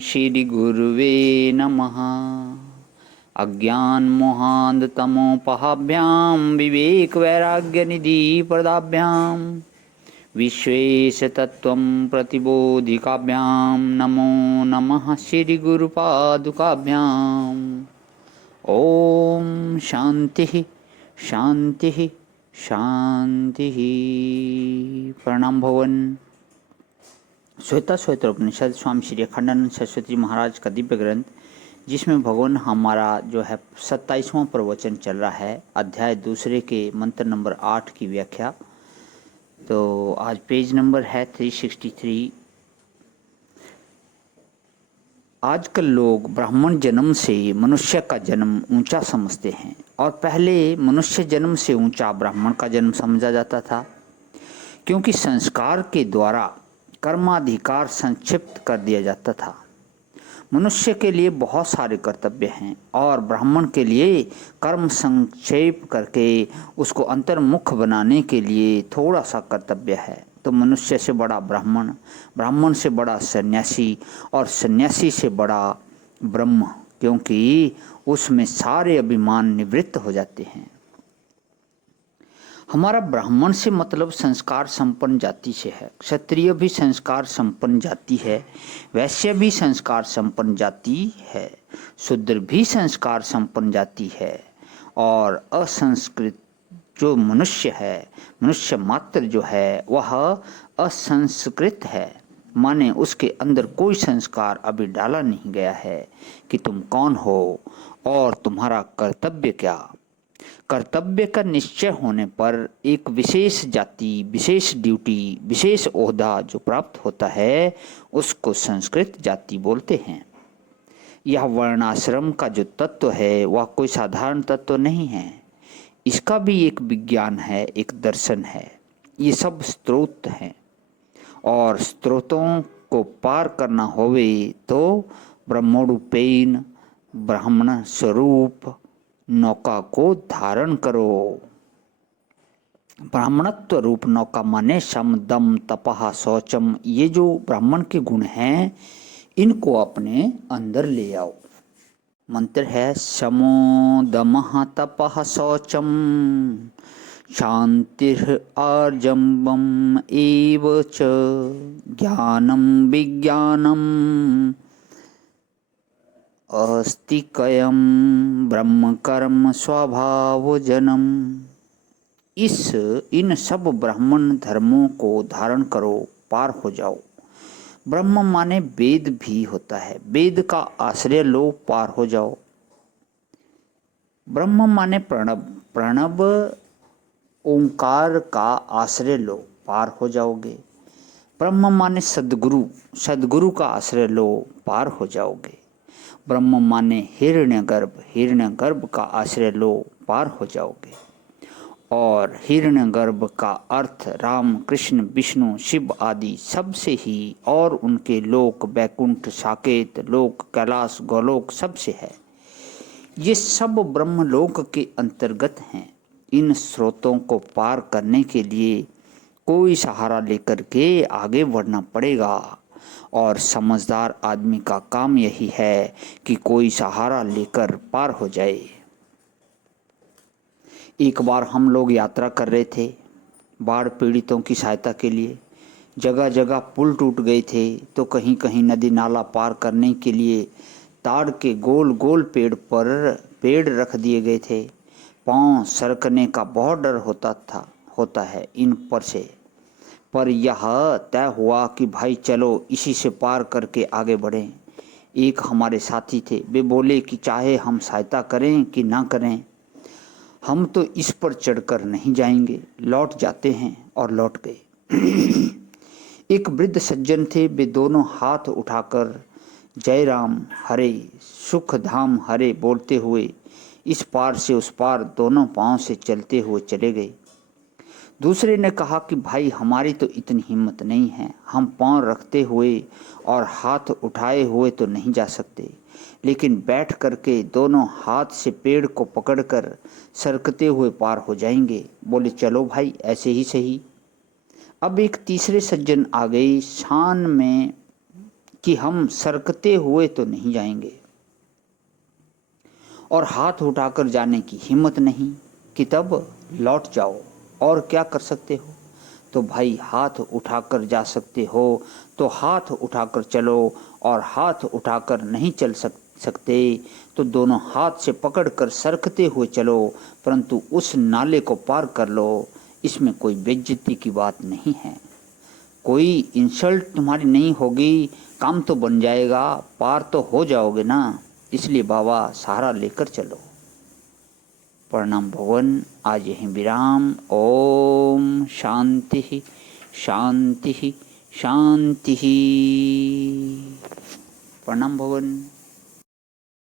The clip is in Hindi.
श्री गुरुवे नमः। अज्ञानमोहान्धतमोपहाभ्यां विवेकवैराग्यनिधिप्रदाभ्यां विश्वेशतत्त्वं प्रतिबोधिकाभ्यां नमो नमः श्रीगुरुपादुकाभ्याम्। ओम शांति शांति शांति। प्रणाम भवन। श्वेता श्वेतोपनिषद स्वामी श्री अखंडानंद सरस्वती महाराज का दिव्य ग्रंथ, जिसमें भगवान हमारा जो है 27वां प्रवचन चल रहा है, अध्याय दूसरे के मंत्र नंबर 8 की व्याख्या। तो आज पेज नंबर है 363। आजकल लोग ब्राह्मण जन्म से मनुष्य का जन्म ऊंचा समझते हैं और पहले मनुष्य जन्म से ऊंचा ब्राह्मण का जन्म समझा जाता था, क्योंकि संस्कार के द्वारा कर्माधिकार संक्षिप्त कर दिया जाता था। मनुष्य के लिए बहुत सारे कर्तव्य हैं और ब्राह्मण के लिए कर्म संक्षेप करके उसको अंतर्मुख बनाने के लिए थोड़ा सा कर्तव्य है। तो मनुष्य से बड़ा ब्राह्मण, ब्राह्मण से बड़ा सन्यासी और सन्यासी से बड़ा ब्रह्म, क्योंकि उसमें सारे अभिमान निवृत्त हो जाते हैं। हमारा ब्राह्मण से मतलब संस्कार संपन्न जाति से है। क्षत्रिय भी संस्कार संपन्न जाति है, वैश्य भी संस्कार संपन्न जाति है, शूद्र भी संस्कार संपन्न जाति है, और असंस्कृत जो मनुष्य है, मनुष्य मात्र जो है, वह असंस्कृत है, माने उसके अंदर कोई संस्कार अभी डाला नहीं गया है कि तुम कौन हो और तुम्हारा कर्तव्य क्या। कर्तव्य का निश्चय होने पर एक विशेष जाति, विशेष ड्यूटी, विशेष ओहदा जो प्राप्त होता है, उसको संस्कृत जाति बोलते हैं। यह वर्णाश्रम का जो तत्व है, वह कोई साधारण तत्व नहीं है। इसका भी एक विज्ञान है, एक दर्शन है। ये सब स्रोत हैं और स्रोतों को पार करना होवे तो ब्रह्मरूपेण ब्राह्मण स्वरूप नौका को धारण करो। ब्राह्मणत्व रूप नौका माने शम दम तपह शौचम, ये जो ब्राह्मण के गुण हैं, इनको अपने अंदर ले आओ। मंत्र है शमो दमः तपः शौचम शांतिः आर्जवम् एव च ज्ञानं विज्ञानम् अस्तिकयं ब्रह्म कर्म स्वभावजनम। इन सब ब्राह्मण धर्मों को धारण करो, पार हो जाओ। ब्रह्म माने वेद भी होता है, वेद का आश्रय लो, पार हो जाओ। ब्रह्म माने प्रणव, प्रणव ओंकार का आश्रय लो, पार हो जाओगे। ब्रह्म माने सद्गुरु, सद्गुरु का आश्रय लो, पार हो जाओगे। ब्रह्म माने हिरण्यगर्भ, हिरण्यगर्भ का आश्रय लो, पार हो जाओगे। और हिरण्यगर्भ का अर्थ राम, कृष्ण, विष्णु, शिव आदि सबसे ही, और उनके लोक वैकुंठ, साकेत लोक, कैलाश, गोलोक सबसे है। ये सब ब्रह्मलोक के अंतर्गत हैं। इन स्रोतों को पार करने के लिए कोई सहारा लेकर के आगे बढ़ना पड़ेगा, और समझदार आदमी का काम यही है कि कोई सहारा लेकर पार हो जाए। एक बार हम लोग यात्रा कर रहे थे बाढ़ पीड़ितों की सहायता के लिए। जगह जगह पुल टूट गए थे, तो कहीं कहीं नदी नाला पार करने के लिए ताड़ के गोल गोल पेड़ रख दिए गए थे। पांव सरकने का बहुत डर होता है इन पर से, पर यह तय हुआ कि भाई चलो इसी से पार करके आगे बढ़ें। एक हमारे साथी थे, वे बोले कि चाहे हम सहायता करें कि ना करें, हम तो इस पर चढ़कर नहीं जाएंगे, लौट जाते हैं। और लौट गए। एक वृद्ध सज्जन थे, वे दोनों हाथ उठाकर जय राम हरे सुख धाम हरे बोलते हुए इस पार से उस पार दोनों पांव से चलते हुए चले गए। दूसरे ने कहा कि भाई हमारी तो इतनी हिम्मत नहीं है, हम पांव रखते हुए और हाथ उठाए हुए तो नहीं जा सकते, लेकिन बैठ करके दोनों हाथ से पेड़ को पकड़कर सरकते हुए पार हो जाएंगे। बोले चलो भाई ऐसे ही सही। अब एक तीसरे सज्जन आ गए, शान में कि हम सरकते हुए तो नहीं जाएंगे, और हाथ उठाकर जाने की हिम्मत नहीं कि तब लौट जाओ। और क्या कर सकते हो? तो भाई हाथ उठाकर जा सकते हो तो हाथ उठाकर चलो, और हाथ उठाकर नहीं चल सकते तो दोनों हाथ से पकड़कर सरकते हुए चलो, परंतु उस नाले को पार कर लो। इसमें कोई बेइज्जती की बात नहीं है, कोई इंसल्ट तुम्हारी नहीं होगी, काम तो बन जाएगा, पार तो हो जाओगे ना। इसलिए बाबा सहारा लेकर चलो। प्रणाम भगवान। आज यहीं विराम। ओम शांति शांति शांति। प्रणाम भगवान।